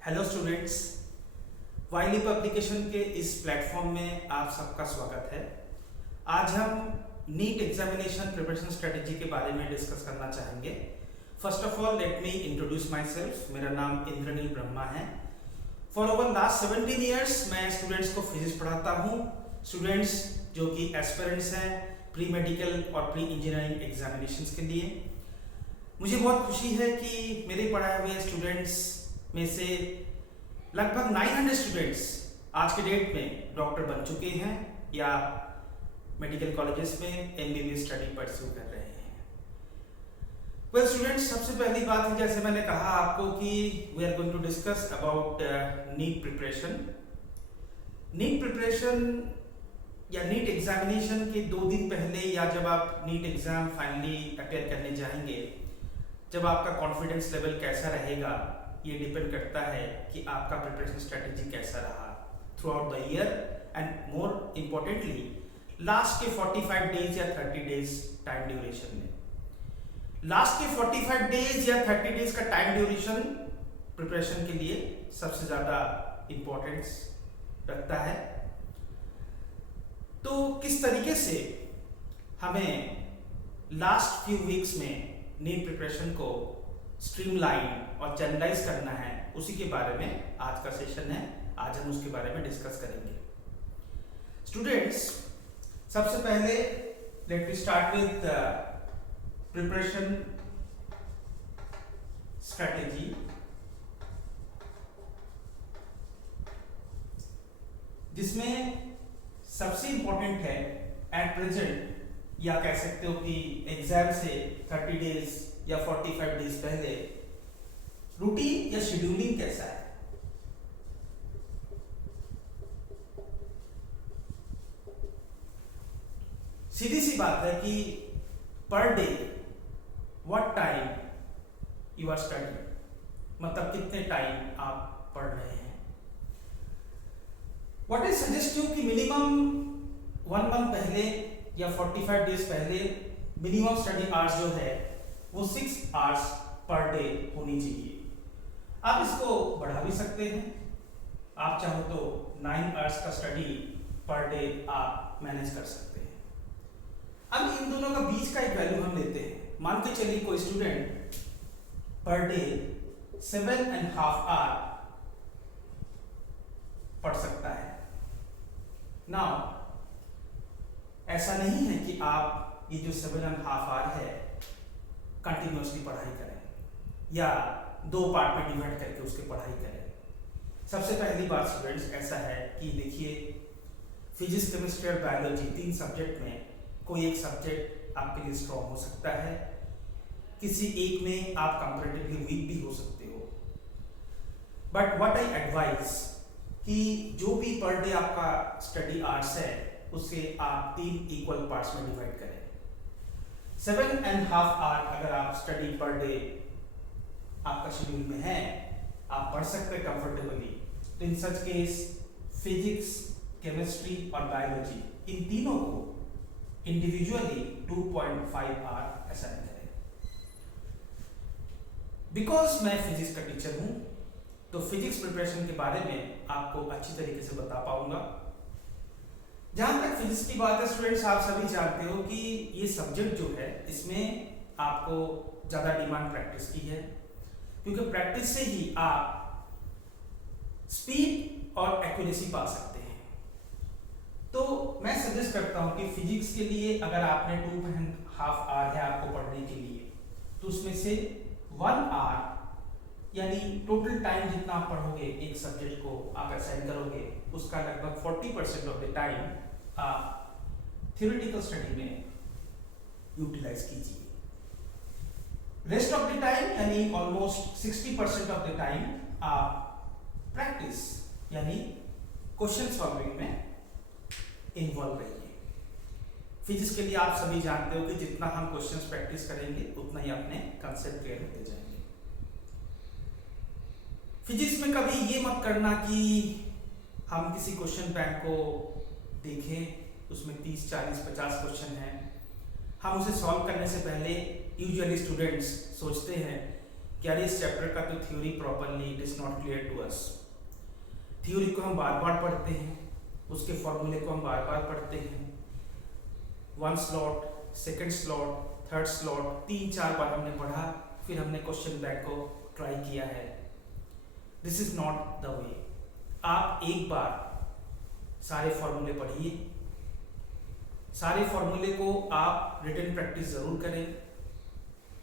Hello students, वाइलिप application के इस platform में आप सबका स्वागत है। आज हम नीट एग्जामिनेशन प्रिपरेशन स्ट्रेटेजी के बारे में डिस्कस करना चाहेंगे। First of all let me introduce my self. मेरा नाम इंद्रनील ब्रह्मा है। फॉर ओवर लास्ट 17 ईयर्स मैं स्टूडेंट्स को फिजिक्स पढ़ाता हूँ। स्टूडेंट्स जो कि एस्पिरेंट्स हैं प्री मेडिकल और प्री इंजीनियरिंग एग्जामिनेशंस के लिए। मुझे बहुत खुशी है कि मेरे पढ़ाए हुए स्टूडेंट्स में से लगभग 900 स्टूडेंट्स आज के डेट में डॉक्टर बन चुके हैं या मेडिकल कॉलेजेस में एमबीबीएस स्टडी परस्यू कर रहे हैं। वेल स्टूडेंट्स, सबसे पहली बात है, जैसे मैंने कहा आपको कि we are going to discuss about NEET preparation. NEET preparation या नीट एग्जामिनेशन के 2 दिन पहले या जब आप नीट एग्जाम फाइनली अपेयर करने जाएंगे, जब आपका कॉन्फिडेंस लेवल कैसा रहेगा, ये डिपेंड करता है कि आपका प्रिपरेशन स्ट्रेटेजी कैसा रहा through out the year and more importantly last के 45 डेज या 30 डेज टाइम ड्यूरेशन में। लास्ट के 45 डेज या 30 डेज का टाइम ड्यूरेशन प्रिपरेशन के लिए सबसे ज्यादा इंपॉर्टेंस रखता है। तो किस तरीके से हमें लास्ट फ्यू वीक्स में नीट प्रिपरेशन को स्ट्रीमलाइन और चैनलाइज करना है, उसी के बारे में आज का सेशन है। आज हम उसके बारे में डिस्कस करेंगे। स्टूडेंट्स, सबसे पहले let me start with preparation strategy, जिसमें सबसे इंपॉर्टेंट है एट प्रेजेंट, या कह सकते हो कि एग्जाम से 30 डेज या 45 डेज पहले रूटीन या शेड्यूलिंग कैसा है। सीधी सी बात है कि per day what time you are study, मतलब कितने टाइम आप पढ़ रहे हैं। व्हाट इज सजेस्ट यू कि मिनिमम 1 मंथ पहले या 45 डेज पहले मिनिमम स्टडी आवर्स जो है वो 6 आवर्स पर डे होनी चाहिए। आप इसको बढ़ा भी सकते हैं, आप चाहो तो 9 आवर्स का स्टडी पर डे आप मैनेज कर सकते हैं। अब इन दोनों का बीच का एक वैल्यू हम लेते हैं। मान के चलिए कोई स्टूडेंट पर डे 7.5 आवर पढ़ सकता है। नाउ ऐसा नहीं है कि आप ये जो 7.5 आवर है कंटिन्यूसली पढ़ाई करें या 2 पार्ट में डिवाइड करके उसकी पढ़ाई करें। सबसे पहली बात स्टूडेंट्स ऐसा है कि देखिए, फिजिक्स, केमिस्ट्री और बायोलॉजी 3 सब्जेक्ट में कोई एक सब्जेक्ट आपके लिए स्ट्रॉन्ग हो सकता है, किसी एक में आप कंपैरेटिवली वीक भी हो सकते हो। बट व्हाट आई एडवाइज कि जो भी पर डे आपका स्टडी आवर्स है उसे आप 3 इक्वल पार्ट्स में डिवाइड करें। 7.5 आवर अगर आप स्टडी पर डे आपका शेड्यूल में है, आप पढ़ सकते हैं कंफर्टेबली। तो इन सच केस फिजिक्स, केमिस्ट्री और बायोलॉजी इन तीनों को इंडिविजुअली 2.5 आवर असाइन करें। बिकॉज मैं फिजिक्स का टीचर हूं, तो फिजिक्स प्रिपरेशन के बारे में आपको अच्छी तरीके से बता पाऊंगा। जहां तक फिजिक्स की बात है स्टूडेंट्स, आप सभी जानते हो कि ये सब्जेक्ट जो है इसमें आपको ज्यादा डिमांड प्रैक्टिस की है, क्योंकि प्रैक्टिस से ही आप स्पीड और एक्यूरेसी पा सकते हैं। तो मैं सजेस्ट करता हूं कि फिजिक्स के लिए अगर आपने 2.5 आवर है आपको पढ़ने के लिए, तो उसमें से 1 आवर यानी टोटल टाइम जितना आप पढ़ोगे एक सब्जेक्ट को आप असाइन करोगे, उसका लगभग 40% ऑफ द टाइम आप थ्योरेटिकल स्टडी में यूटिलाइज कीजिए। रेस्ट ऑफ द टाइम यानी ऑलमोस्ट 60% ऑफ द टाइम आप प्रैक्टिस यानी क्वेश्चन सॉल्विंग में इन्वॉल्व रहिए। फिजिक्स के लिए आप सभी जानते हो कि जितना हम क्वेश्चंस प्रैक्टिस करेंगे उतना ही अपने कंसेप्ट क्लियर होते जाएंगे। फिजिक्स में कभी ये मत करना कि हम किसी क्वेश्चन बैंक को देखें, उसमें 30, 40, 50 क्वेश्चन हैं, हम उसे सॉल्व करने से पहले यूजुअली स्टूडेंट्स सोचते हैं कि यार इस चैप्टर का तो theory properly it is not clear to us. Theory को हम बार बार पढ़ते हैं, उसके फॉर्मूले को हम बार बार पढ़ते हैं, 1 slot, 2nd slot, 3rd slot, 3-4 बार हमने पढ़ा, फिर हमने क्वेश्चन बैंक को ट्राई किया है। दिस इज नॉट द वे। आप एक बार सारे फॉर्मूले पढ़िए, सारे फॉर्मूले को आप रिटन प्रैक्टिस जरूर करें,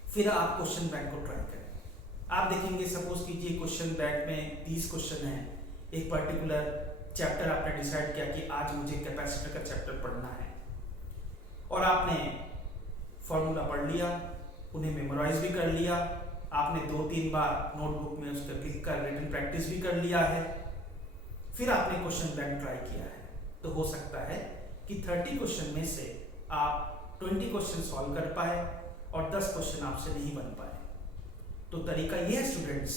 फिर आप क्वेश्चन बैंक को ट्राई करें। आप देखेंगे, सपोज कीजिए क्वेश्चन बैंक में 30 क्वेश्चन है, एक पर्टिकुलर चैप्टर आपने डिसाइड किया कि आज मुझे कैपेसिटर का चैप्टर पढ़ना है, और आपने फॉर्मूला पढ़ लिया, उन्हें मेमोराइज भी कर लिया, आपने 2-3 बार नोटबुक में उसका लिख कर रिटन प्रैक्टिस भी कर लिया है, फिर आपने क्वेश्चन बैंक ट्राई किया है, तो हो सकता है कि 30 क्वेश्चन में से आप 20 क्वेश्चन सॉल्व कर पाए और 10 क्वेश्चन आपसे नहीं बन पाए। तो तरीका यह है स्टूडेंट्स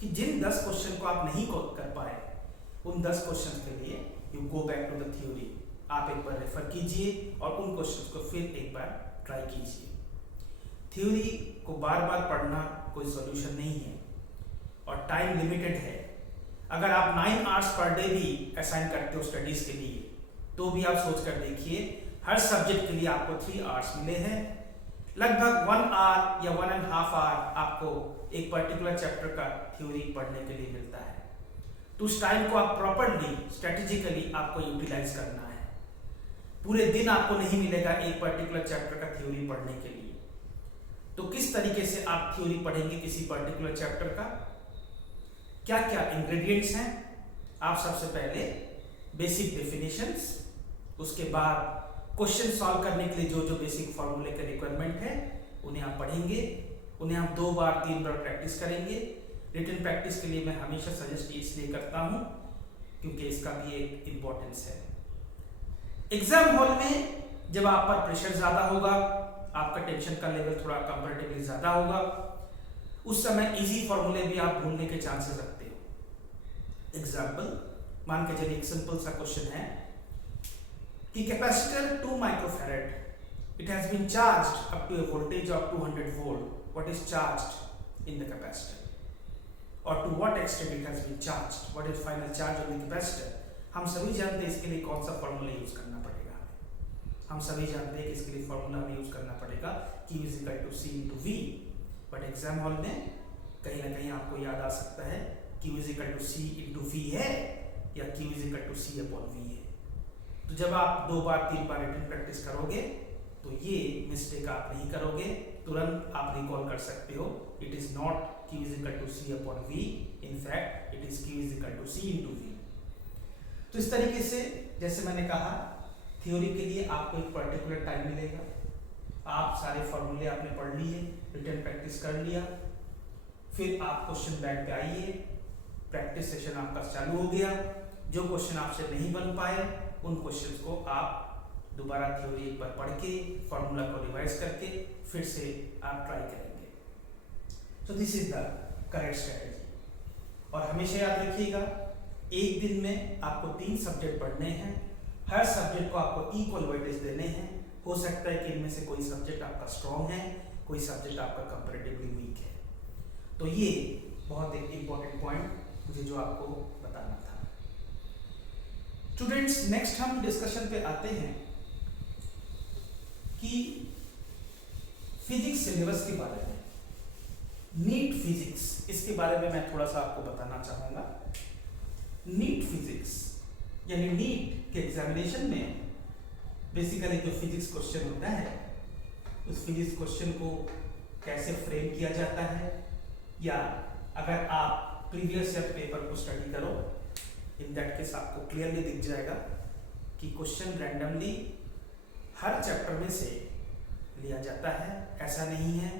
कि जिन 10 क्वेश्चन को आप नहीं कर पाए, उन 10 क्वेश्चन के लिए you go back to the theory, आप एक बार रेफर कीजिए और उन क्वेश्चन को फिर एक बार ट्राई कीजिए। थ्योरी को बार बार पढ़ना कोई सॉल्यूशन नहीं है और टाइम लिमिटेड है। अगर आप 9 आवर्स पर डे भी असाइन करते हो स्टडीज के लिए, तो भी आप सोच कर देखिए, हर सब्जेक्ट के लिए आपको 3 आवर्स मिले हैं, लगभग 1 आवर या 1.5 आवर आपको एक पर्टिकुलर चैप्टर का थ्योरी पढ़ने के लिए मिलता है। तो उस टाइम को आप प्रॉपरली स्ट्रेटेजिकली आपको यूटिलाइज करना है। पूरे दिन आपको नहीं मिलेगा एक पर्टिकुलर चैप्टर का थ्योरी पढ़ने के लिए। तो किस तरीके से आप थ्योरी पढ़ेंगे किसी पर्टिकुलर चैप्टर का, क्या क्या इंग्रेडिएंट्स हैं? आप सबसे पहले बेसिक डेफिनेशंस, उसके बाद क्वेश्चन सॉल्व करने के लिए जो जो बेसिक फॉर्मूले के रिक्वायरमेंट है उन्हें आप पढ़ेंगे, उन्हें आप 2 बार 3 बार प्रैक्टिस करेंगे। रिटन प्रैक्टिस के लिए मैं हमेशा सजेस्ट इसलिए करता हूं क्योंकि इसका भी एक इम्पोर्टेंस है। एग्जाम हॉल में जब आप पर प्रेशर ज्यादा होगा, आपका टेंशन का लेवल थोड़ा कंपैरेटिवली ज्यादा होगा, उस समय इजी फॉर्मूले भी आप भूलने के चांसेस रखते हो। एग्जाम्पल मान के चलिए, एक सिंपल सा क्वेश्चन है कि capacitor 2 microfarad, it has been charged up to a voltage of 200 volt, what is charged in the capacitor, और to what extent it has been charged, what is final charge on the capacitor. हम सभी जानते हैं इसके लिए कौन सा formula use करना पड़ेगा हमें। हम सभी जानते हैं कि इसके लिए फॉर्मूला हमें यूज करना पड़ेगा Q is equal to C into V। But exam hall में कहीं ना कहीं आपको याद आ सकता है Q is equal to C into V है या Q is equal to C upon V है। तो जब आप 2 बार 3 बार रिटन प्रैक्टिस करोगे तो ये मिस्टेक आप नहीं करोगे, तुरंत आप रिकॉल कर सकते हो, it is not Q is equal to C upon V, in fact it is Q is equal to C into V। तो इस तरीके से जैसे मैंने कहा, थ्योरी के लिए आपको एक पर्टिकुलर टाइम मिलेगा, आप सारे फॉर्मूले आपने पढ़ लिए, रिटन प्रैक्टिस कर लिया, फिर आप क्वेश्चन बैंक पे आइए, प्रैक्टिस सेशन आपका चालू हो गया। जो क्वेश्चन आपसे नहीं बन पाए उन क्वेश्चंस को आप दोबारा थ्योरी एक बार पढ़ के फॉर्मूला को रिवाइज करके फिर से आप ट्राई करेंगे। सो this is the correct strategy. और हमेशा याद रखिएगा, एक दिन में आपको 3 सब्जेक्ट पढ़ने हैं, हर सब्जेक्ट को आपको इक्वल वेटेज देने हैं। हो सकता है कि इनमें से कोई सब्जेक्ट आपका स्ट्रॉन्ग है, कोई सब्जेक्ट आपका कंपैरेटिवली वीक है। तो ये बहुत एक इंपॉर्टेंट पॉइंट मुझे जो आपको बताना था। स्टूडेंट्स, नेक्स्ट हम डिस्कशन पे आते हैं कि फिजिक्स सिलेबस के बारे में, नीट फिजिक्स, इसके बारे में मैं थोड़ा सा आपको बताना चाहूंगा। नीट फिजिक्स यानी नीट के एग्जामिनेशन में बेसिकली जो फिजिक्स क्वेश्चन होता है, उस फिजिक्स क्वेश्चन को कैसे फ्रेम किया जाता है, या अगर आप प्रीवियस ईयर पेपर को स्टडी करो, इन दैट केस आपको क्लियरली दिख जाएगा कि क्वेश्चन रैंडमली हर चैप्टर में से लिया जाता है। ऐसा नहीं है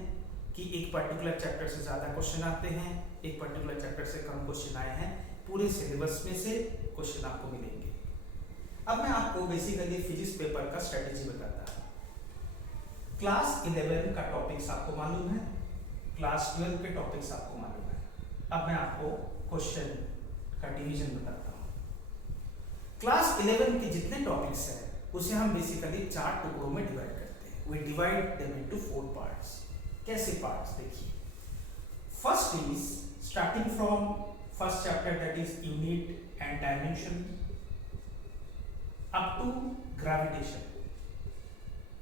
कि एक पर्टिकुलर चैप्टर से ज़्यादा क्वेश्चन आते हैं, एक पर्टिकुलर चैप्टर से कम क्वेश्चन आए हैं, पूरे सिलेबस में से क्वेश्चन आपको मिलेंगे। अब मैं आपको बेसिकली फिजिक्स पेपर का स्ट्रेटेजी बताता हूँ। क्लास 11 का टॉपिक्स आपको मालूम है, क्लास 12 के टॉपिक्स आपको मालूम है। अब मैं आपको क्वेश्चन का डिवीजन बताता हूँ। क्लास 11 के जितने टॉपिक्स हैं उसे हम बेसिकली 4 टुकड़ों में डिवाइड करते हैं। We divide them into 4 parts. कैसे पार्ट्स? देखिए, First is starting from first chapter, that is unit and dimension, up to gravitation.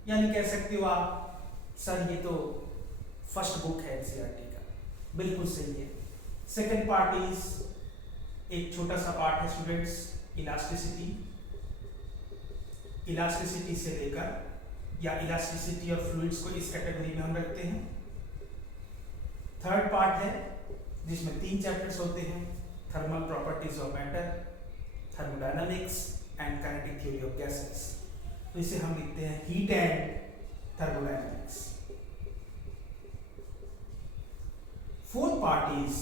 यानी कह सकते हो आप सर ये तो फर्स्ट बुक है एनसीईआरटी का, बिल्कुल सही है। सेकेंड पार्ट इज एक छोटा सा पार्ट है स्टूडेंट्स, इलास्टिसिटी। इलास्टिसिटी से लेकर या इलास्टिसिटी और फ्लूइड्स को इस कैटेगरी में हम रखते हैं। थर्ड पार्ट है जिसमें 3 चैप्टर्स होते हैं, thermal properties of matter, thermodynamics and kinetic theory of gases. तो इसे हम लिखते हैं heat and thermodynamics. Fourth part is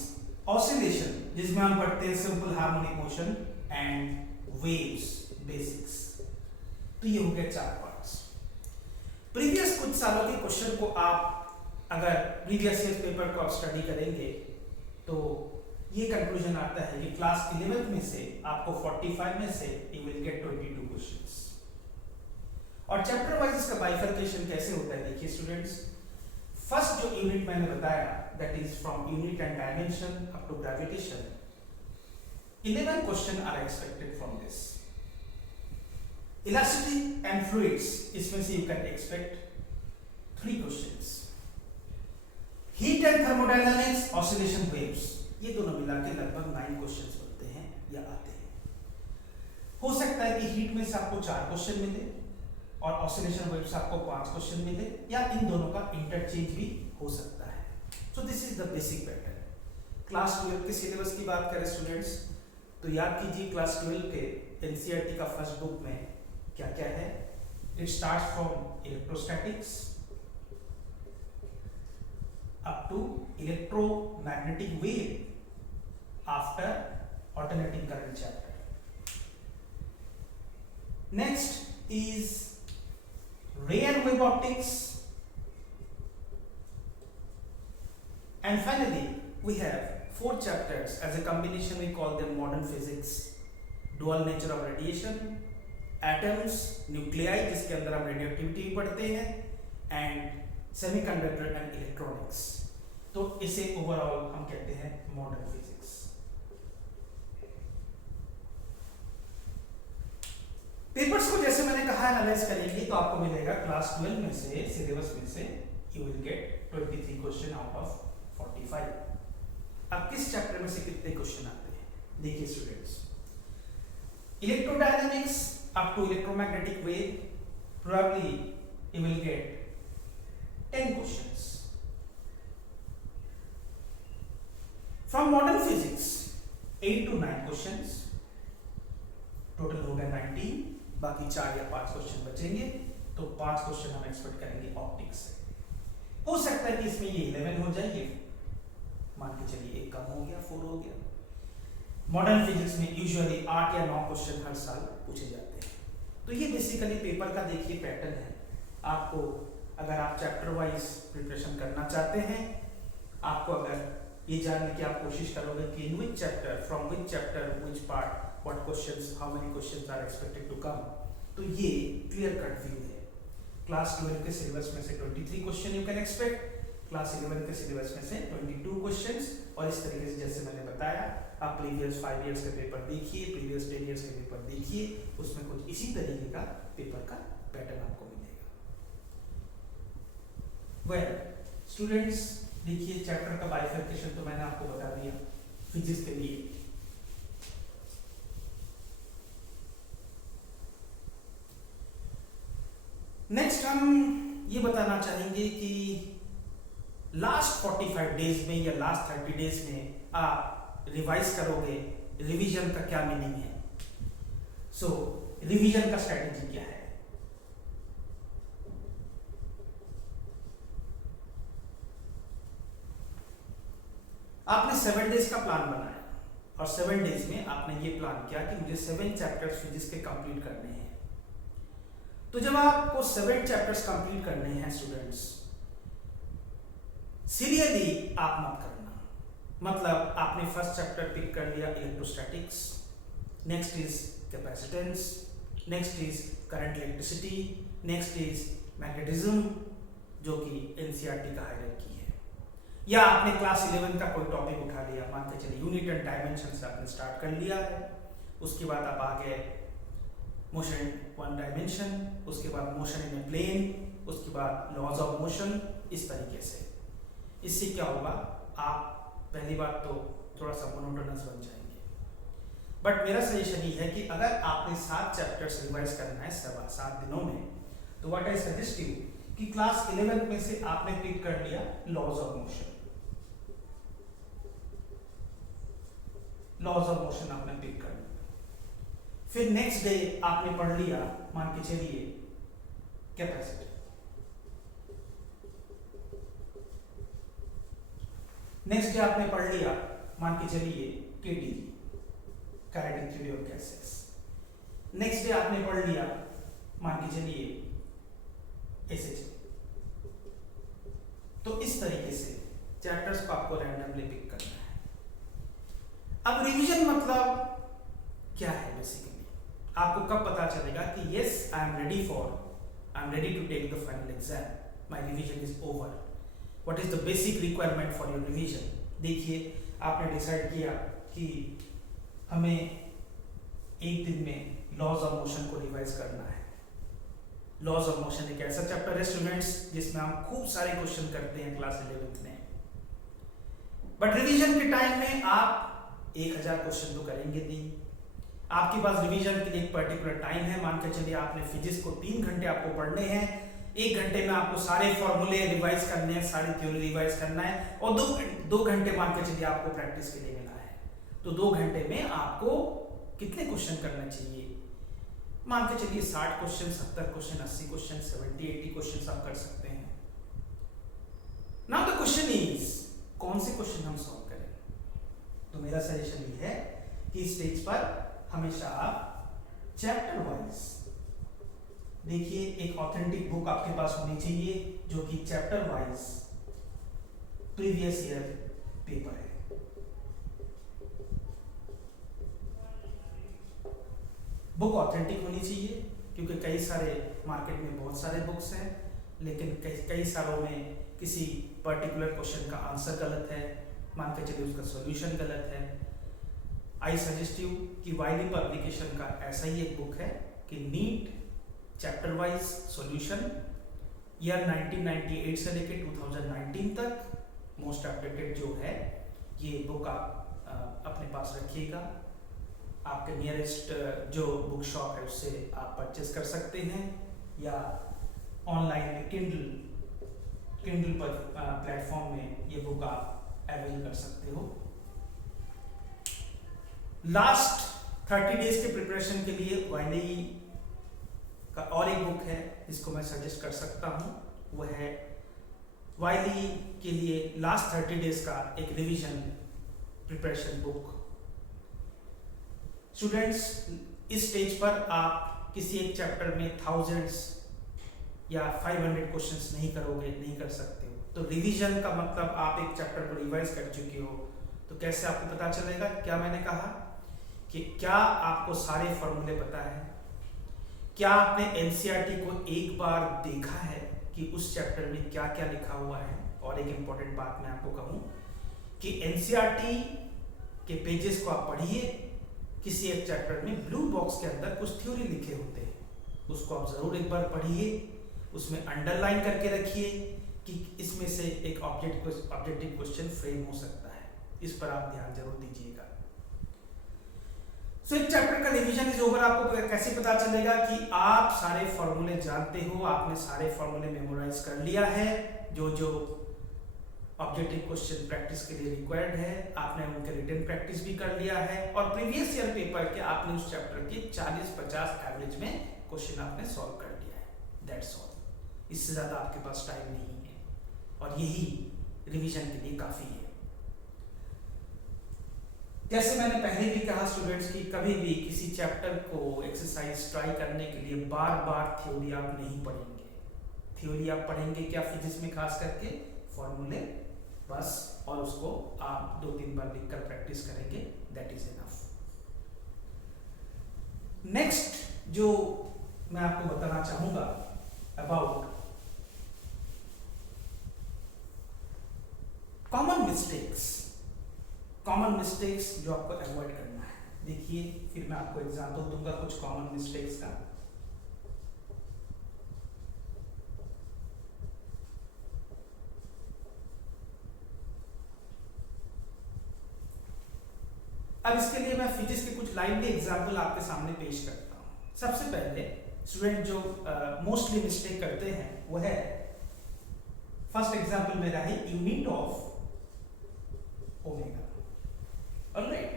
oscillation, जिसमें हम पढ़ते हैं simple harmonic motion and waves basics. तो ये हो गए 4 पार्ट्स। प्रीवियस कुछ सालों के क्वेश्चन को आप अगर प्रीवियस ईयर पेपर को आप स्टडी करेंगे तो ये कंक्लूजन आता है कि क्लास 11th में से आपको 45 में से यू विल गेट 22 क्वेश्चंस। और चैप्टर वाइज इसका बाइफर्केशन कैसे होता है देखिए स्टूडेंट्स। फर्स्ट जो यूनिट मैंने बताया that is from unit and dimension up to gravitation, 11 question are expected from this. Elasticity and fluids, इसमें से you can expect 3 questions. Heat and thermodynamics, oscillation waves, ये दोनों मिला के लगभग 9 क्वेश्चंस बनते हैं या आते हैं। हो सकता है कि हीट में से आपको 4 क्वेश्चन मिले और ऑसिलेशन वेव्स आपको 5 क्वेश्चन मिले, या इन दोनों का इंटरचेंज भी हो सकता है। सो this is the basic pattern. Class 12 के सिलेबस की बात करें स्टूडेंट्स तो याद कीजिए क्लास 12 के एनसीईआरटी का फर्स्ट बुक में क्या क्या है। It starts from electrostatics up to electromagnetic wave after alternating current chapter. Next is ray and wave optics, and finally we have 4 chapters as a combination. We call them modern physics, dual nature of radiation, atoms, nuclei जिसके अंदर हम radioactivity भी पढ़ते हैं, and semiconductor and electronics. तो इसे overall हम कहते हैं मॉडर्न फिजिक्स। पेपर्स को जैसे मैंने कहा एनालाइज करेंगे तो आपको मिलेगा क्लास 12 में से सिलेबस में से you will gate 23 question out of 45। अब किस चैप्टर में से कितने क्वेश्चन आते हैं देखिए students. Electrodynamics up to electromagnetic wave, probably you will get 10 questions. From modern physics 8 to 9 questions, total हो गया 19, बाकी 4 या 5 क्वेश्चन बचेंगे। तो 5 क्वेश्चन हम एक्सपेक्ट करेंगे ऑप्टिक्स से। हो सकता है कि इसमें ये 11 हो जाए, ये मान के चलिए 1 कम हो गया, 4 हो गया। मॉडर्न फिजिक्स में यूजुअली 8 या 9 क्वेश्चन हर साल पूछे जाते हैं। तो ये बेसिकली पेपर का देखिए पैटर्न है। आपको अगर आप चैप्टर वाइज प्रिपरेशन करना चाहते हैं, आपको अगर ये जानने की आप कोशिश करोगे कि in which chapter, from which chapter, which part, what questions, how many questions are expected to come, तो ये क्लियर कट व्यू है। क्लास 12 के सिलेबस में से 23 question you can expect, class 11 के सिलेबस में से 22 क्वेश्चंस। और इस तरीके से जैसे मैंने बताया, आप प्रीवियस 5 इयर्स के पेपर देखिए, प्रीवियस 10 इयर्स के पेपर देखिए, उसमें कुछ इसी तरीके का पेपर का पैटर्न आपको मिलेगा। वेल स्टूडेंट्स, देखिए चैप्टर का बाइफर्केशन तो मैंने आपको बता दिया फिजिक्स के लिए। नेक्स्ट हम ये बताना चाहेंगे कि लास्ट 45 डेज में या लास्ट 30 डेज में आप रिवाइज करोगे, रिवीजन का क्या मीनिंग है। सो रिवीजन का स्ट्रेटेजी क्या है। आपने 7 डेज का प्लान बनाया और 7 डेज में आपने ये प्लान किया कि मुझे 7 चैप्टर्स फिजिक्स के कंप्लीट करने हैं। तो जब आपको 7 चैप्टर्स कंप्लीट करने हैं स्टूडेंट्स, सीरियसली आप मत करना। मतलब आपने फर्स्ट चैप्टर पिक कर लिया electrostatics, next is capacitance, next is current electricity, next is magnetism, जो कि एनसीईआरटी का हाईलाइट की है। या आपने क्लास 11 का कोई टॉपिक उठा लिया, मान के चलिए यूनिट एंड डायमेंशन से आपने स्टार्ट कर लिया है, उसके बाद आप आ गए मोशन वन डायमेंशन, उसके बाद मोशन इन ए प्लेन, उसके बाद लॉज ऑफ मोशन, इस तरीके से। इससे क्या होगा, आप पहली बात तो थोड़ा सा मोनोटोनस बन जाएंगे। बट मेरा सजेशन ये है कि अगर आपने 7 चैप्टर्स रिवाइज करना है 7 दिनों में, तो व्हाट आई सजेस्ट यू कि क्लास 11 में से आपने पिक कर लिया laws of motion, laws of motion आपने पिक कर लिया। फिर नेक्स्ट डे आपने पढ़ लिया, मान के चलिए कैपेसिटी, नेक्स्ट डे आपने पढ़ लिया, मान के चलिए K T, kinetic theory of gases, next day आपने पढ़ लिया, मान के चलिए एसएच। तो इस तरीके से चैप्टर्स को आपको रैंडमली पिक करना है। अब रिवीजन मतलब क्या है बेसिकली, आपको कब पता चलेगा कि yes I am ready to take the final exam, my revision is over, what is the basic requirement for your revision. देखिए आपने डिसाइड किया कि हमें एक दिन में लॉज ऑफ मोशन को रिवाइज करना है। लॉज ऑफ मोशन एक ऐसा चैप्टर है स्टूडेंट्स जिसमें हम खूब सारे क्वेश्चन करते हैं क्लास 11th में, बट रिवीजन के टाइम में आप 1000 क्वेश्चन तो करेंगे नहीं। आपके पास रिवीजन के लिए एक पर्टिकुलर टाइम है, मान के चलिए आपने फिजिक्स को 3 घंटे आपको पढ़ने हैं, 1 घंटे में आपको सारे फॉर्मूले रिवाइज करने हैं, सारी थ्योरी रिवाइज करना है, और 2 घंटे मान के चलिए आपको प्रैक्टिस के लिए मिला है। तो 2 घंटे में आपको कितने क्वेश्चन करना चाहिए, मान के चलिए 60 क्वेश्चन, 70 क्वेश्चन, 80 क्वेश्चन, 70-80 क्वेश्चन आप कर सकते हैं। नाउ द क्वेश्चन इज कौन से क्वेश्चन हम सॉल्व करें। तो मेरा सजेशन ये है कि स्टेज पर हमेशा आप चैप्टर वाइज देखिए, एक ऑथेंटिक बुक आपके पास होनी चाहिए जो कि chapter wise previous year paper है। बुक ऑथेंटिक होनी चाहिए क्योंकि कई सारे मार्केट में बहुत सारे बुक्स हैं, लेकिन कई सारों में किसी पर्टिकुलर क्वेश्चन का आंसर गलत है, मान के चलिए उसका सॉल्यूशन गलत है। आई सजेस्ट यू कि वाइली पब्लिकेशन का ऐसा ही एक बुक है कि NEET chapter wise solution, year 1998 से लेकर 2019 तक मोस्ट अपडेटेड जो है, ये बुक आप अपने पास रखिएगा। आपके नियरेस्ट जो बुक शॉप है उससे आप परचेज कर सकते हैं, या ऑनलाइन किंडल पर प्लेटफॉर्म में ये बुक आप अवेल कर सकते हो। लास्ट 30 डेज के प्रिपरेशन के लिए वाइली का और एक बुक है जिसको मैं सजेस्ट कर सकता हूँ, वो है वाइली के लिए लास्ट 30 डेज का एक रिवीजन प्रिपरेशन बुक। स्टूडेंट्स, इस स्टेज पर आप किसी एक चैप्टर में थाउजेंड्स या 500 क्वेश्चंस नहीं करोगे, नहीं कर सकते हो। तो रिवीजन का मतलब आप एक चैप्टर को रिवाइज कर चुके हो, तो कैसे आपको पता चलेगा। क्या मैंने कहा कि क्या आपको सारे फॉर्मूले पता है, क्या आपने एनसीईआरटी को एक बार देखा है कि उस चैप्टर में क्या क्या लिखा हुआ है। और एक इंपॉर्टेंट बात मैं आपको कहूं कि एनसीईआरटी के पेजेस को आप पढ़िए, किसी एक चैप्टर में ब्लू बॉक्स के अंदर कुछ थ्योरी लिखे होते हैं, उसको आप जरूर एक बार पढ़िए, उसमें अंडरलाइन करके रखिए कि इसमें से एक ऑब्जेक्टिव क्वेश्चन फ्रेम हो सकता है। इस पर आप ध्यान जरूर दीजिएगा। सो एक चैप्टर का रिवीजन इज ओवर। आपको कैसे पता चलेगा कि आप सारे फॉर्मूले जानते हो, आपने सारे फॉर्मूले मेमोराइज कर लिया है, जो जो ऑब्जेक्टिव क्वेश्चन प्रैक्टिस के लिए रिक्वायर्ड है, आपने उनके रिटन प्रैक्टिस भी कर लिया है, और प्रीवियस ईयर पेपर के आपने उस चैप्टर के 40-50 एवरेज में क्वेश्चन आपने सॉल्व कर लिया है। That's all. इससे ज्यादा आपके पास टाइम नहीं है, और यही रिवीजन के लिए काफी है। जैसे मैंने पहले भी कहा स्टूडेंट्स कि कभी भी किसी चैप्टर को एक्सरसाइज ट्राई करने के लिए बार बार थ्योरी आप नहीं पढ़ेंगे। थ्योरी आप पढ़ेंगे क्या, फिजिक्स में खास करके फॉर्मूले बस, और उसको आप 2-3 बार लिखकर प्रैक्टिस करेंगे, दैट इज इनफ। नेक्स्ट जो मैं आपको बताना चाहूंगा अबाउट कॉमन मिस्टेक्स जो आपको अवॉइड करना है। देखिए फिर मैं आपको एग्जांपल दूंगा कुछ कॉमन मिस्टेक्स का। अब इसके लिए मैं फिजिक्स के कुछ लाइवली एग्जांपल आपके सामने पेश करता हूं। सबसे पहले स्टूडेंट जो मोस्टली मिस्टेक करते हैं वो है, फर्स्ट एग्जांपल मेरा है यूनिट ऑफ ओमेगा। ऑलराइट,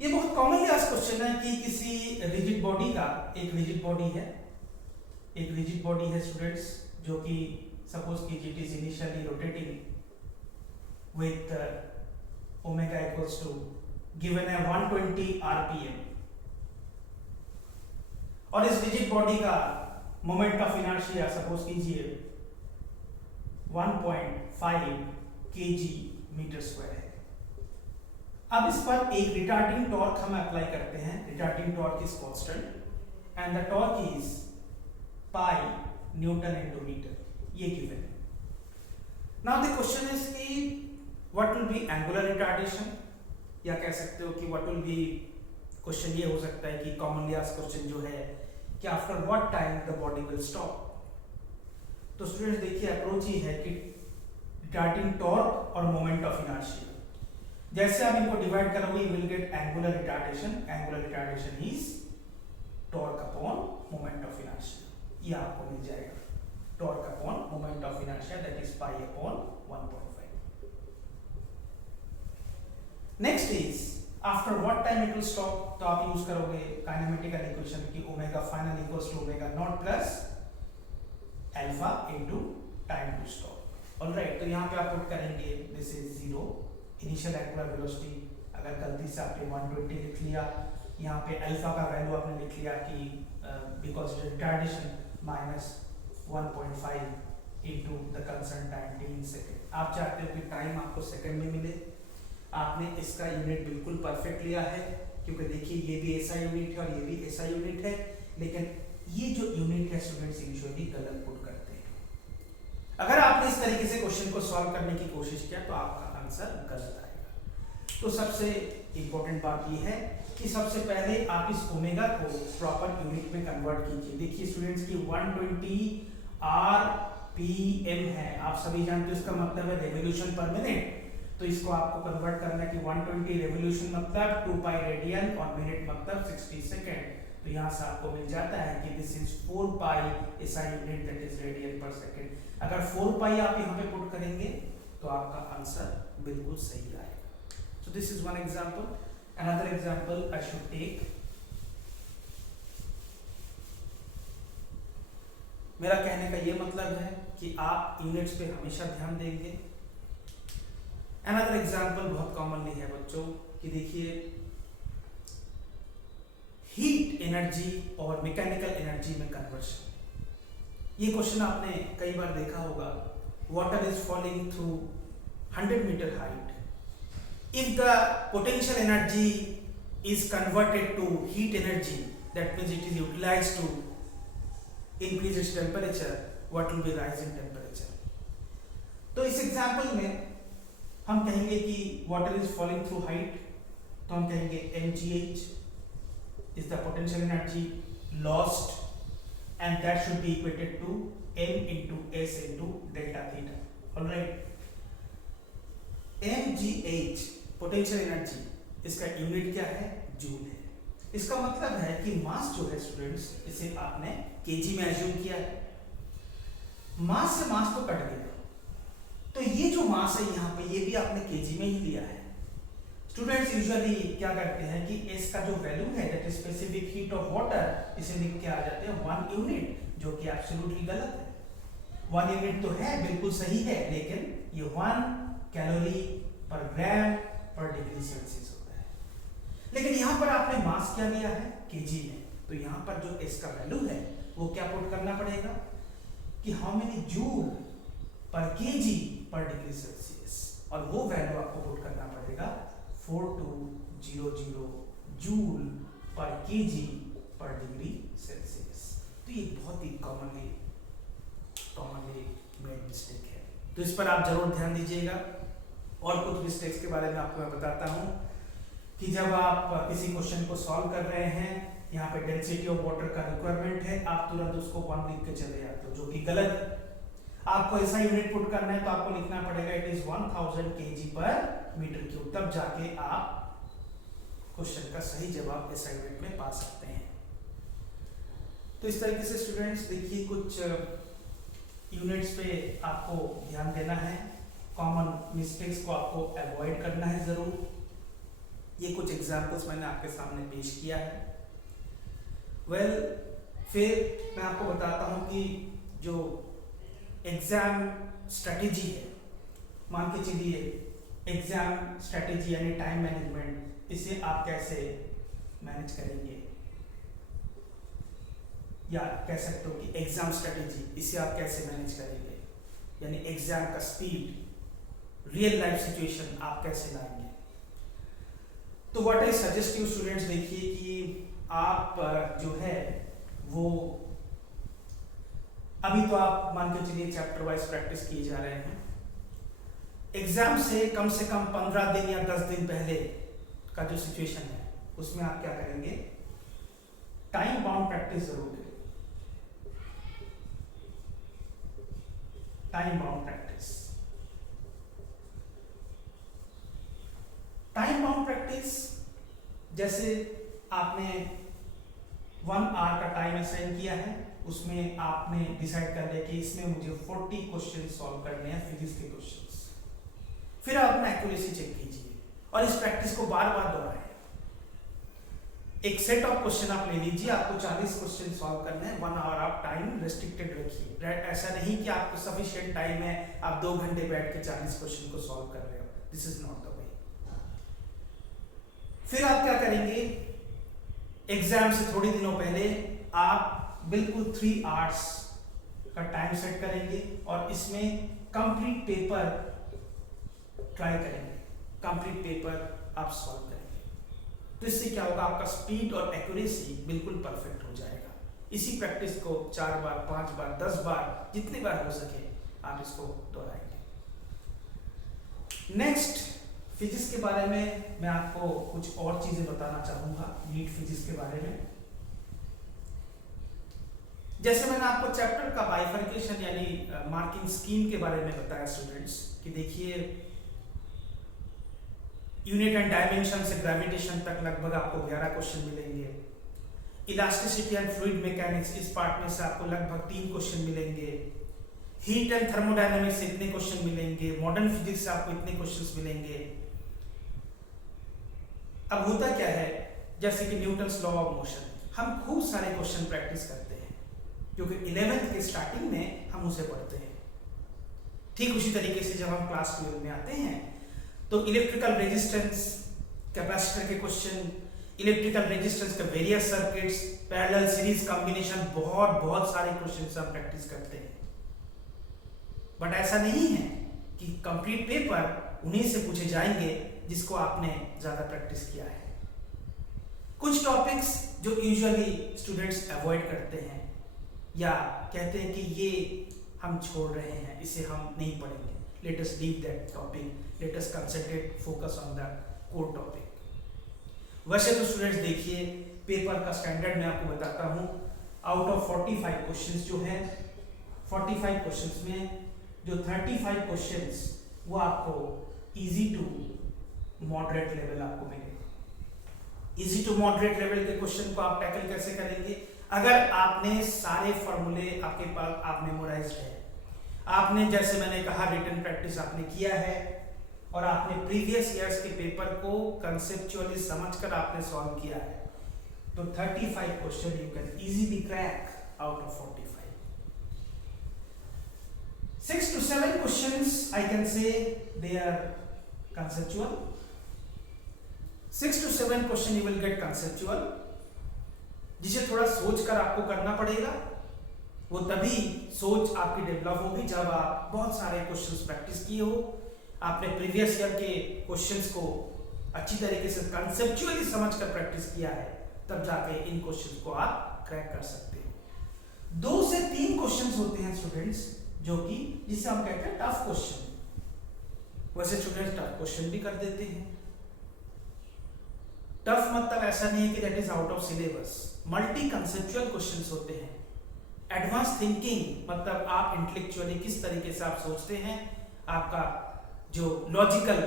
ये बहुत कॉमनली आस्क्ड क्वेश्चन है कि किसी रिजिड बॉडी का, एक रिजिड बॉडी है स्टूडेंट्स, जो कि सपोज कीजिए it is initially rotating with omega equals to given है 120 आरपीएम, और इस रिजिड बॉडी का मोमेंट ऑफ इनर्शिया सपोज कीजिए 1.5 kg मीटर स्क्वायर है। अब इस पर एक रिटार्डिंग टॉर्क हम अप्लाई करते हैं। Retarding torque is constant and the torque is pi newton into metre, ये गिवन है। नाउ द क्वेश्चन इज कि what will be angular retardation, या कह सकते हो कि व्हाट विल बी, क्वेश्चन ये हो सकता है कि कॉमनली आस्क्ड क्वेश्चन जो है कि after what time the body will stop. तो स्टूडेंट्स देखिए अप्रोच ही है कि रिटार्डिंग टॉर्क और मोमेंट ऑफ इनर्शिया, जैसे आप इनको डिवाइड करोगे you will gate angular retardation. Angular retardation is torque upon moment of inertia, ये आपको मिल जाएगा, torque upon moment of inertia that is pi upon 1.5। Next is after what time it will stop, तो आप use करोगे kinematical equation की omega final equals to omega naught plus alpha into time to stop. Alright, तो यहाँ पे आप put करेंगे this is 0 initial angular velocity, अगर गलती से आपने 120 लिख लिया, यहाँ पे अल्फा का वैल्यू आपने लिख लिया कि because retardation minus 1.5 into the concern time t in second. आप चाहते हो कि टाइम आपको सेकंड में मिले, आपने इसका यूनिट बिल्कुल परफेक्ट लिया है, क्योंकि देखिए ये भी ऐसा यूनिट है और ये भी ऐसा यूनिट है, लेकिन ये जो यूनिट है स्टूडेंट्स यूजुअली गलत पुट करते हैं। अगर आपने इस तरीके से क्वेश्चन को सॉल्व करने की कोशिश किया तो आपका आंसर गलत आएगा। तो सबसे इंपॉर्टेंट बात ये है कि सबसे पहले आप इस ओमेगा को प्रॉपर यूनिट में कन्वर्ट कीजिए। देखिए स्टूडेंट्स की 120 आरपीएम है, आप सभी जानते हो इसका मतलब है रेवोल्यूशन पर मिनट, तो इसको आपको कन्वर्ट करना है कि 120 रेवोल्यूशन मतलब 2 पाई रेडियन और मिनट मतलब 60 सेकेंड। तो यहाँ से आपको मिल जाता है कि this is 4 pi SI unit that is radian पर सेकेंड। अगर 4 पाई आप यहाँ पे पुट करेंगे तो आपका आंसर बिल्कुल सही आएगा। So this is one example. Another example I should take, मेरा कहने का ये मतलब है कि आप यूनिट्स पे हमेशा ध्यान देंगे। अनदर एग्जांपल बहुत कॉमनली है बच्चों कि देखिए हीट एनर्जी और मैकेनिकल एनर्जी में कन्वर्शन। ये क्वेश्चन आपने कई बार देखा होगा। Water is falling through 100 metre height, if the potential energy is converted to heat energy, that means it is utilized to increase its temperature, what will be rise in temperature? तो इस example में हम कहेंगे कि water is falling through height, तो हम कहेंगे mgh is the potential energy lost and that should be equated to m into s into delta theta. All right, mgh potential energy, इसका यूनिट क्या है? जूल है। इसका मतलब है कि मास जो है स्टूडेंट्स, इसे आपने केजी में एज्यूम किया है, मास से मास तो कट गया, तो ये जो मास है यहाँ पे ये भी आपने केजी में ही लिया है। स्टूडेंट्स यूजुअली क्या करते हैं कि इसका जो वैल्यू है that is specific heat of water, इसे लिख के आ जाते हैं 1 यूनिट, जो कि एब्सोल्युटली गलत है। 1 यूनिट तो है, बिल्कुल सही है, लेकिन ये 1 कैलोरी पर ग्राम पर डिग्री सेल्सियस होता है। लेकिन यहाँ पर आपने मास क्या लिया है? केजी में, तो यहाँ पर जो इसका वैल्यू है वो क्या पुट करना पड़ेगा कि हाउ मेनी जूल पर केजी पर डिग्री सेल्सियस, और वो वैल्यू आपको पुट करना पड़ेगा 4200 जूल पर केजी पर डिग्री सेल्सियस। तो ये बहुत ही कॉमनली मेड मिस्टेक है। तो इस पर आप जरूर ध्यान दीजिएगा। और कुछ मिस्टेक्स के बारे में आपको मैं बताता हूँ कि जब आप किसी क्वेश्चन को सॉल्व कर रहे हैं, यहाँ पे डेंसिटी ऑफ वाटर का रिक्वायरमेंट है, आप तुरंत उसको 1 लिख के चले जाते हो, जो कि गलत है। आपको ऐसा यूनिट पुट करना है तो आपको लिखना पड़ेगा इट इज 1000 kg/m³, तब जाके आप क्वेश्चन का सही जवाब असाइनमेंट में पा सकते हैं। तो इस तरीके से स्टूडेंट्स देखिए, कुछ यूनिट्स पे आपको ध्यान देना है, कॉमन मिस्टेक्स को आपको अवॉइड करना है जरूर। ये कुछ एग्जांपल्स मैंने आपके सामने पेश किया है। फिर मैं आपको बताता हूँ कि जो एग्जाम स्ट्रेटेजी है, मान के चलिए एग्जाम स्ट्रेटेजी यानी टाइम मैनेजमेंट, इसे आप कैसे मैनेज करेंगे, या कह सकते हो कि एग्जाम स्ट्रेटेजी इसे आप कैसे मैनेज करेंगे, यानी एग्जाम का स्पीड, रियल लाइफ सिचुएशन आप कैसे लाएंगे। तो what I suggest you students, देखिए कि आप जो है वो अभी तो आप मान के चलिए चैप्टर वाइज प्रैक्टिस किए जा रहे हैं। एग्जाम से कम 15 दिन या 10 दिन पहले का जो सिचुएशन है उसमें आप क्या करेंगे, टाइम बाउंड प्रैक्टिस जरूर करें। Time bound practice, time bound practice जैसे आपने 1 आवर का टाइम असाइन किया है, उसमें आपने डिसाइड कर लिया कि इसमें मुझे 40 क्वेश्चन सॉल्व करने हैं, फिजिक्स के क्वेश्चंस। फिर आप अपना एक्यूरेसी चेक कीजिए और इस प्रैक्टिस को बार बार दोहराएं। एक सेट ऑफ क्वेश्चन आप ले लीजिए, आपको 40 क्वेश्चन सॉल्व करने हैं, 1 आवर आप टाइम रेस्ट्रिक्टेड रखिए। ऐसा नहीं कि आपको सफिशिएंट टाइम है, आप 2 घंटे बैठ के 40 क्वेश्चन को सॉल्व कर रहे हो, दिस इज नॉट द वे। फिर आप क्या करेंगे, एग्जाम से थोड़ी दिनों पहले आप बिल्कुल 3 आवर्स का टाइम सेट करेंगे और इसमें कंप्लीट पेपर ट्राई करेंगे, कंप्लीट पेपर आप सॉल्व करेंगे। तो इससे क्या होगा, आपका स्पीड और एक्यूरेसी बिल्कुल परफेक्ट हो जाएगा। इसी प्रैक्टिस को 4 बार, 5 बार, 10 बार, जितनी बार हो सके आप इसको दोहराएंगे। नेक्स्ट, फिजिक्स के बारे में मैं आपको कुछ और चीजें बताना चाहूंगा, नीट फिजिक्स के बारे में। जैसे मैंने आपको चैप्टर का बाइफर्केशन यानी मार्किंग स्कीम के बारे में बताया स्टूडेंट्स, कि देखिए यूनिट एंड डायमेंशन से ग्रेविटेशन तक लगभग आपको 11 क्वेश्चन मिलेंगे। इलास्टिसिटी एंड फ्लूइड मैकेनिक्स, इस पार्ट में से आपको लगभग 3 क्वेश्चन मिलेंगे। हीट एंड थर्मोडायनेमिक्स से इतने क्वेश्चन मिलेंगे। मॉडर्न फिजिक्स से आपको इतने क्वेश्चंस मिलेंगे। अब होता क्या है, जैसे कि न्यूटन्स लॉ ऑफ मोशन, हम खूब सारे क्वेश्चन प्रैक्टिस करते हैं क्योंकि 11th के स्टार्टिंग में हम उसे पढ़ते हैं। ठीक उसी तरीके से जब हम क्लास 12 में आते हैं तो इलेक्ट्रिकल रेजिस्टेंस, कैपेसिटर के क्वेश्चन, इलेक्ट्रिकल रेजिस्टेंस के various circuits, parallel series combination, बहुत सारे क्वेश्चंस हम प्रैक्टिस करते हैं। बट ऐसा नहीं है कि कंप्लीट पेपर उन्हीं से पूछे जाएंगे जिसको आपने ज्यादा प्रैक्टिस किया है। कुछ टॉपिक्स जो यूजुअली स्टूडेंट्स अवॉइड करते हैं या कहते हैं कि ये हम छोड़ रहे हैं, इसे हम नहीं पढ़ेंगे, let us leave that topic, let us concentrate, focus on the core topic. वैसे तो स्टूडेंट्स देखिए, पेपर का स्टैंडर्ड मैं आपको बताता हूँ, आउट ऑफ 45 क्वेश्चंस जो हैं, 45 क्वेश्चंस में जो 35 क्वेश्चंस वो आपको इजी टू मॉडरेट लेवल आपको मिलेगा। इजी टू मॉडरेट लेवल के क्वेश्चन को आप टैकल कैसे करेंगे, अगर आपने सारे फॉर्मूले आपके पास आप मेमोराइज्ड है, आपने जैसे मैंने कहा रिटन प्रैक्टिस आपने किया है और आपने प्रीवियस ईयर्स के पेपर को कंसेप्चुअली समझकर आपने सॉल्व किया है, तो 35 question you can easily crack out of 45। 6 to 7 questions I can say they are conceptual. 6 to 7 question you will get conceptual, जिसे थोड़ा सोच कर आपको करना पड़ेगा। वो तभी सोच आपकी डेवलप होगी जब आप बहुत सारे क्वेश्चंस प्रैक्टिस किए हो, आपने प्रीवियस ईयर के क्वेश्चंस को अच्छी तरीके से कंसेप्चुअली समझकर प्रैक्टिस किया है, तब जाके इन क्वेश्चंस को आप क्रैक कर सकते हो। 2 से 3 क्वेश्चंस होते हैं स्टूडेंट्स जो कि जिसे हम कहते हैं टफ क्वेश्चन। वैसे स्टूडेंट्स टफ क्वेश्चन भी कर देते हैं। टफ मतलब ऐसा नहीं है कि that is out of syllabus, multi conceptual questions होते हैं। एडवांस थिंकिंग मतलब आप इंटेलेक्चुअली किस तरीके से आप सोचते हैं, आपका जो लॉजिकल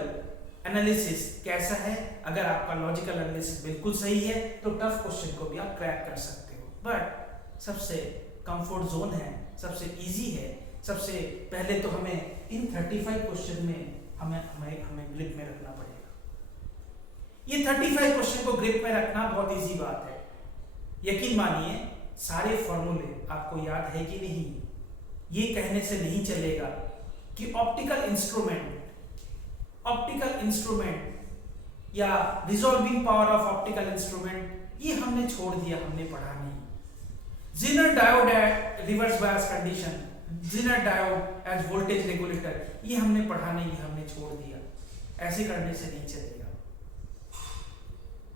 एनालिसिस कैसा है। अगर आपका लॉजिकल एनालिसिस बिल्कुल सही है तो टफ क्वेश्चन को भी आप क्रैक कर सकते हो। बट सबसे कंफर्ट जोन है, सबसे इजी है, सबसे पहले तो हमें इन 35 क्वेश्चन में हमें ग्रिप में रखना पड़ेगा। ये 35 क्वेश्चन को ग्रिप में रखना बहुत इजी बात है। यकीन मानिए सारे फॉर्मूले आपको याद है कि नहीं, ये कहने से नहीं चलेगा कि ऑप्टिकल इंस्ट्रूमेंट या resolving power of optical instrument ये हमने छोड़ दिया, हमने पढ़ा नहीं। Zener diode at reverse bias condition, Zener diode as voltage regulator, ये हमने पढ़ा नहीं, हमने छोड़ दिया। ऐसे करने से नहीं चलेगा।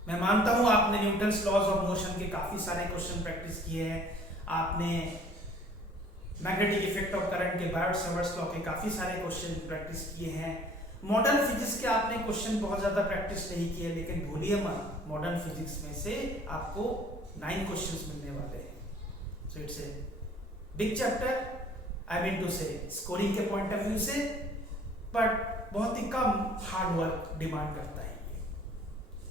मैं मानता हूं आपने न्यूटन्स लॉज ऑफ मोशन के काफी सारे क्वेश्चन प्रैक्टिस किए हैं, आपने मैग्नेटिक इफेक्ट ऑफ करंट के बायोट-सावर्ट्स लॉ के काफी सारे क्वेश्चन प्रैक्टिस किए हैं। मॉडर्न फिजिक्स के आपने क्वेश्चन बहुत ज्यादा प्रैक्टिस नहीं किए, लेकिन भूलिए मत मॉडर्न फिजिक्स में से आपको 9 क्वेश्चंस मिलने वाले हैं। So it's a big chapter, I mean to say scoring के पॉइंट ऑफ व्यू से, बट बहुत ही कम हार्ड वर्क डिमांड करता है ये।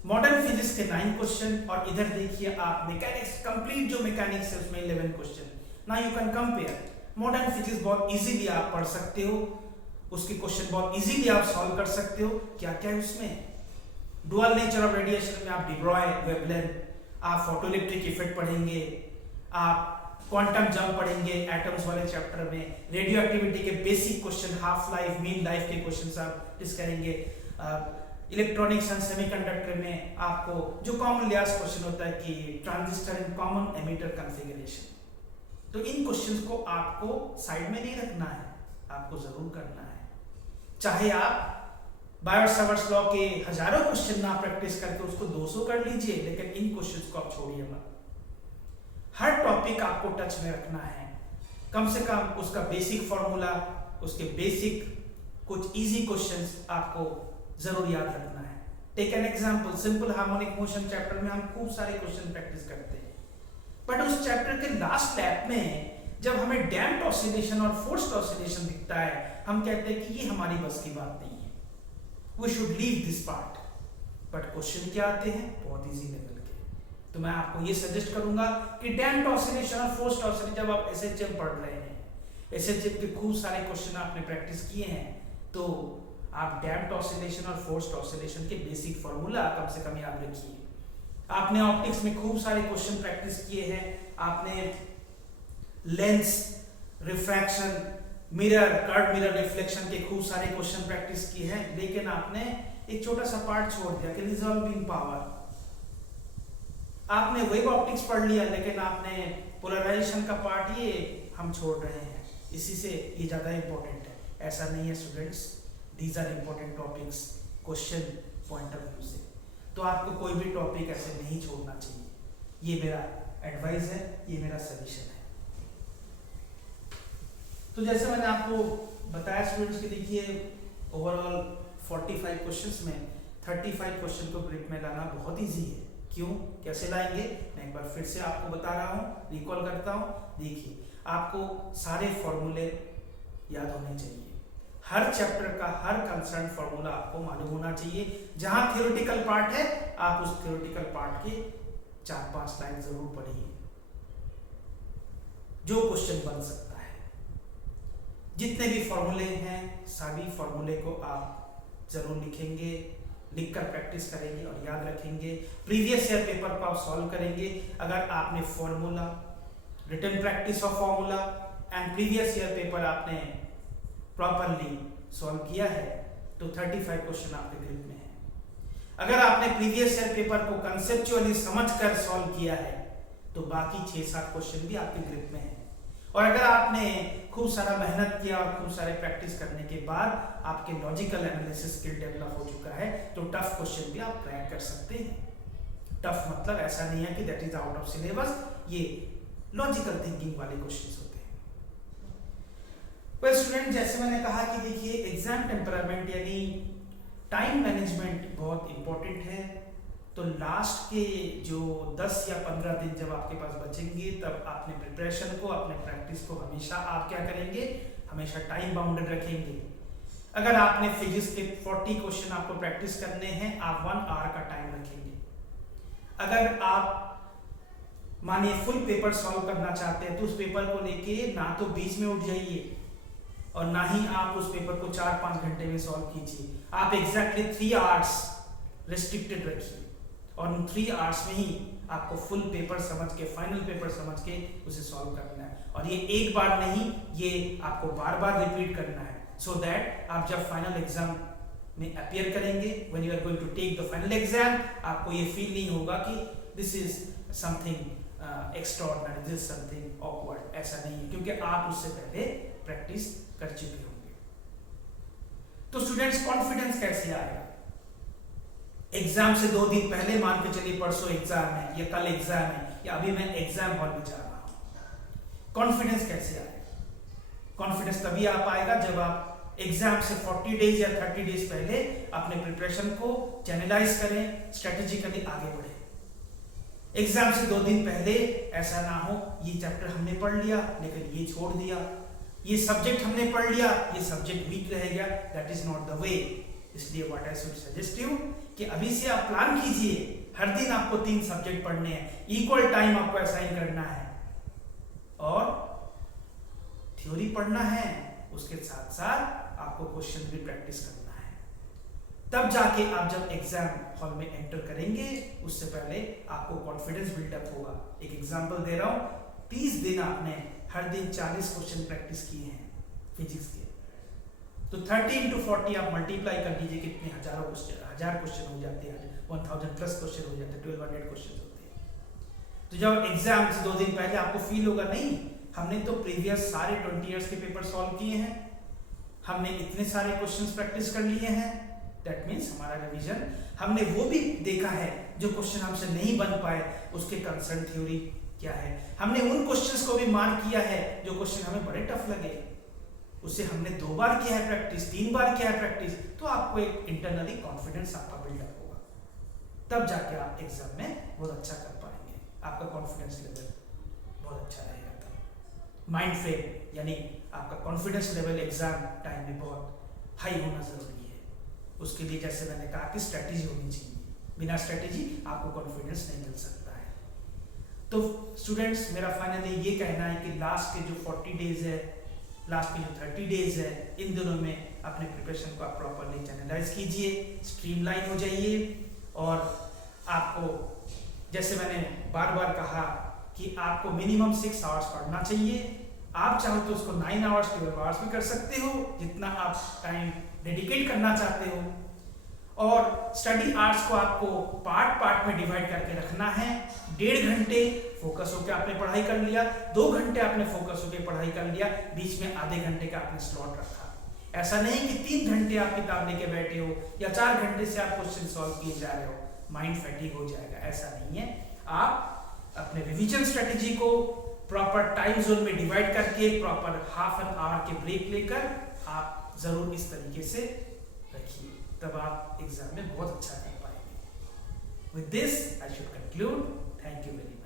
मॉडर्न फिजिक्स के 9 क्वेश्चन और इधर देखिए आप मैकेनिक्स, कंप्लीट जो मैकेनिक्स है उसमें 11 question. Now you can compare. Modern physics बहुत इजीली आप पढ़ सकते हो, उसके क्वेश्चन बहुत इजीली आप सॉल्व कर सकते हो। क्या क्या है उसमें? डुअल नेचर ऑफ रेडिएशन में आप डी ब्रॉय, वेवलेंथ, आप फोटोइलेक्ट्रिक इफेक्ट पढ़ेंगे, आप क्वांटम जंप पढ़ेंगे एटम्स वाले चैप्टर में, रेडियो एक्टिविटी के basic question, half life, mean life के क्वेश्चन आप डिस्कस करेंगे। इलेक्ट्रॉनिक्स एंड सेमीकंडक्टर में आपको जो कॉमन लियास क्वेश्चन होता है कि transistor in common emitter configuration, तो इन क्वेश्चंस को आपको साइड में नहीं रखना है, आपको जरूर करना है। चाहे आप बायोट-सावर्ट्स लॉ के हजारों क्वेश्चन ना प्रैक्टिस करके उसको 200 कर लीजिए, लेकिन इन क्वेश्चंस को आप छोड़िए मत। हर टॉपिक आपको टच में रखना है, कम से कम उसका बेसिक फॉर्मूला, उसके बेसिक कुछ इजी क्वेश्चंस आपको जरूर याद रखना है। Take an example, simple harmonic motion chapter में हम खूब सारे क्वेश्चन प्रैक्टिस करते हैं, बट उस चैप्टर के लास्ट स्टेप में जब हमें डैम्प्ड ऑसिलेशन और फोर्स्ड ऑसिलेशन दिखता है, हम कहते हैं कि ये हमारी बस की बात नहीं है, we should leave this part. But question क्या आते हैं? बहुत इजी लेवल के। तो मैं आपको ये सजेस्ट करूंगा कि डैम्प्ड ऑसिलेशन और फोर्स्ड ऑसिलेशन जब आप एसएचएम पढ़ रहे हैं, एसएचएम के खूब सारे क्वेश्चन आपने प्रैक्टिस किए हैं, तो आप डैम्प्ड ऑसिलेशन और फोर्स्ड ऑसिलेशन के बेसिक फॉर्मूला कम से कम याद रखिए। आपने ऑप्टिक्स में खूब सारे क्वेश्चन प्रैक्टिस किए हैं, आपने lens, refraction, mirror, curve mirror reflection के खूब सारे क्वेश्चन प्रैक्टिस किए हैं, लेकिन आपने एक छोटा सा पार्ट छोड़ दिया कि रिजॉल्विंग पावर। आपने वेव ऑप्टिक्स पढ़ लिया, लेकिन आपने पोलराइजेशन का पार्ट ये हम छोड़ रहे हैं, इसी से ये ज्यादा इंपॉर्टेंट है। ऐसा नहीं है students, these are important topics question point of view से, तो आपको कोई भी टॉपिक ऐसे नहीं छोड़ना चाहिए। ये मेरा एडवाइस है, ये मेरा सजेशन है। तो जैसे मैंने आपको बताया स्टूडेंट्स कि देखिए ओवरऑल 45 क्वेश्चंस में 35 क्वेश्चन को ग्रिप में लाना बहुत इजी है। क्यों, कैसे लाएंगे, मैं एक बार फिर से आपको बता रहा हूँ, रिकॉल करता हूँ। देखिए आपको सारे फॉर्मूले याद होने चाहिए, हर चैप्टर का हर कंसर्न फॉर्मूला आपको मालूम होना चाहिए। जहां थ्योरेटिकल पार्ट है आप उस थ्योरेटिकल पार्ट के 4-5 लाइन जरूर पढ़िए, जो क्वेश्चन बन सकता है। जितने भी फॉर्मूले हैं सभी फॉर्मूले को आप जरूर लिखेंगे, लिखकर प्रैक्टिस करेंगे और याद रखेंगे। प्रीवियस ईयर पेपर को आप सॉल्व करेंगे। अगर आपने formula, written practice of formula and previous year paper आपने प्रॉपरली सॉल्व किया है तो 35 क्वेश्चन आपके ग्रिप में है। अगर आपने प्रीवियस ईयर पेपर को कंसेप्चुअली समझकर सॉल्व किया है तो बाकी 6-7 क्वेश्चन भी आपके ग्रिप में है। और अगर आपने खूब सारा मेहनत किया और खूब सारे प्रैक्टिस करने के बाद आपके लॉजिकल एनालिसिस स्किल डेवलप हो चुका है तो टफ क्वेश्चन भी आप क्रैक कर सकते हैं। टफ मतलब ऐसा नहीं है कि that is out of syllabus, ये लॉजिकल थिंकिंग वाले क्वेश्चंस होते हैं। वेल स्टूडेंट, जैसे मैंने कहा कि देखिए एग्जाम टेम्परामेंट यानी टाइम मैनेजमेंट बहुत इंपॉर्टेंट है। तो लास्ट के जो 10 या 15 दिन जब आपके पास बचेंगे तब अपने प्रिपरेशन को, अपने प्रैक्टिस को हमेशा आप क्या करेंगे, हमेशा टाइम बाउंडेड रखेंगे। अगर आपने फिजिक्स के 40 क्वेश्चन आपको प्रैक्टिस करने हैं, आप 1 आवर का टाइम रखेंगे। अगर आप मानिए फुल पेपर सॉल्व करना चाहते हैं तो उस पेपर को लेके ना तो बीच में उठ जाइए और ना ही आप उस पेपर को 4-5 घंटे में सॉल्व कीजिए। आप एग्जैक्टली 3 आवर्स रिस्ट्रिक्टेड रखिए और उन 3 आवर्स में ही आपको फुल पेपर समझ के, फाइनल पेपर समझ के उसे सॉल्व करना है। और ये एक बार नहीं, ये आपको बार बार रिपीट करना है, सो दैट आप जब फाइनल एग्जाम में अपीयर करेंगे, when you are going to take the final exam, आपको ये फील नहीं होगा कि this is something extraordinary, this is something awkward. ऐसा नहीं है, क्योंकि आप उससे पहले प्रैक्टिस कर चुके होंगे। तो स्टूडेंट्स, कॉन्फिडेंस कैसे आएगा? एग्जाम से 2 दिन पहले, मान के चलिए परसों एग्जाम है या कल एग्जाम है या अभी मैं एग्जाम हॉल में जा रहा हूं, कॉन्फिडेंस कैसे आएगा? कॉन्फिडेंस तभी आ पाएगा जब आप एग्जाम से 40 डेज या 30 डेज पहले अपने प्रिपरेशन को चैनलाइज करें, स्ट्रेटेजिकली आगे बढ़े। एग्जाम से 2 दिन पहले ऐसा ना हो ये चैप्टर हमने पढ़ लिया लेकिन ये छोड़ दिया, ये सब्जेक्ट हमने पढ़ लिया, ये सब्जेक्ट वीक रह गया, that is not the way. इसलिए what I should suggest you कि अभी से आप प्लान कीजिए, हर दिन आपको 3 सब्जेक्ट पढ़ने हैं, इक्वल टाइम आपको असाइन करना है और थ्योरी पढ़ना है, उसके साथ साथ आपको क्वेश्चन भी प्रैक्टिस करना है। तब जाके आप जब एग्जाम हॉल में एंटर करेंगे, उससे पहले आपको कॉन्फिडेंस बिल्डअप होगा। एक एग्जांपल दे रहा हूं, 30 दिन आपने हर दिन 40 क्वेश्चन प्रैक्टिस किए हैं फिजिक्स के, तो 30 into 40 आप मल्टीप्लाई कर लीजिए, कितने हज़ार क्वेश्चन हो जाते हैं, 1000 प्लस क्वेश्चन हो जाते हैं, 1200 क्वेश्चन होते हैं। तो जब एग्जाम से 2 दिन पहले आपको फील होगा, नहीं हमने तो प्रीवियस सारे 20 ईयर्स के पेपर सॉल्व किए हैं, हमने इतने सारे क्वेश्चंस प्रैक्टिस कर लिए हैं, दैट मीन्स हमारा रिवीजन, हमने वो भी देखा है जो क्वेश्चन हमसे नहीं बन पाए, उसके कंसर्न थ्योरी क्या है, हमने उन क्वेश्चंस को भी मार्क किया है जो क्वेश्चन हमें बड़े टफ लगे, उसे हमने 2 बार किया है प्रैक्टिस, 3 बार किया है प्रैक्टिस, तो आपको एक इंटरनली कॉन्फिडेंस आपका बिल्डअप होगा। तब जाके आप एग्जाम में बहुत अच्छा कर पाएंगे, आपका कॉन्फिडेंस लेवल बहुत अच्छा रहेगा। माइंड फ्रेम यानी आपका कॉन्फिडेंस लेवल एग्जाम टाइम में बहुत हाई होना जरूरी है। उसके लिए जैसे मैंने कहा कि स्ट्रेटेजी होनी चाहिए, बिना स्ट्रेटेजी आपको कॉन्फिडेंस नहीं मिल सकता है। तो स्टूडेंट्स, मेरा फाइनली ये कहना है कि लास्ट के जो 40 डेज है, लास्ट के जो 30 डेज है, इन दिनों में अपने प्रिपरेशन को आप प्रॉपरली चैनलाइज कीजिए, स्ट्रीमलाइन हो जाइए और आपको, जैसे मैंने बार बार कहा कि आपको मिनिमम 6 आवर्स पढ़ना चाहिए। आप चाहो तो उसको 9 आवर्स 12 आवर्स भी कर सकते हो, जितना आप टाइम डेडिकेट करना चाहते हो। और स्टडी आवर्स को आपको पार्ट में डिवाइड करके रखना है। 1.5 घंटे फोकस होकर आपने पढ़ाई कर लिया, 2 घंटे आपने फोकस होकर पढ़ाई कर लिया, बीच में आधे घंटे का आपने स्लॉट रखा। ऐसा नहीं कि 3 घंटे आप किताब लेके बैठे हो या 4 घंटे से आप क्वेश्चन सॉल्व किए जा रहे हो, माइंड फैटिग हो जाएगा, ऐसा नहीं है। आप अपने रिवीजन स्ट्रेटेजी को प्रॉपर टाइम जोन में डिवाइड करके, प्रॉपर ½ एन आवर के ब्रेक लेकर आप जरूर इस तरीके से रखिए, तब आप एग्जाम में बहुत अच्छा कर पाएंगे। With this I should conclude, thank you very much.